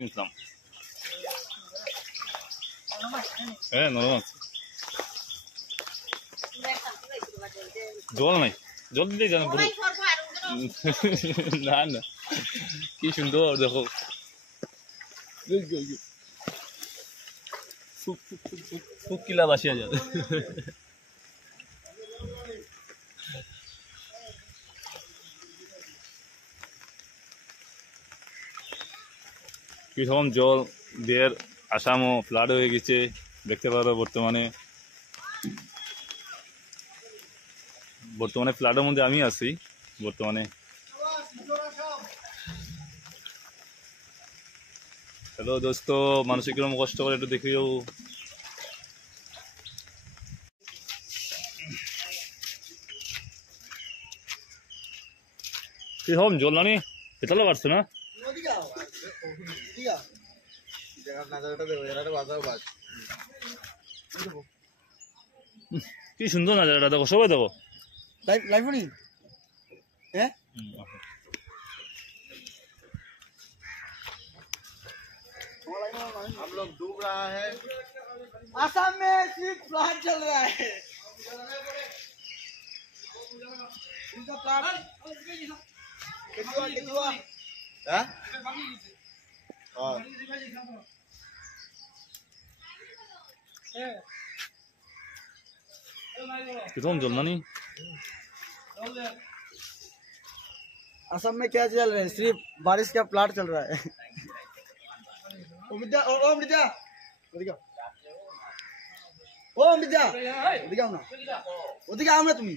ইসলাম হ্যাঁ নরম আছে জল নাই জল দিতে জানো না না কি সুন্দর দেখো ফুকিলা বাসিয়া যাবে কিরকম জল বের আসামও ফ্লাড হয়ে গেছে দেখতে পারো বর্তমানে ফ্লাডের মধ্যে আমি আছি বর্তমানে হ্যালো দোস্ত মানুষের কিরকম কষ্ট করে একটু দেখিও কিরকম জল নানি পেতালে পারছো না কি সুন্দর নাজারাটা দেখো সবাই দেখো हम लोग डूब रहा है आसाम में सिर्फ फ्लड चल रहा है उनका प्लाट कितना हाँ कितना जल नानी असम में क्या चल रहा है सिर्फ बारिश का प्लाट चल रहा है ओ विद्या ओ विद्या ना ओदिকে आओ ना তুমি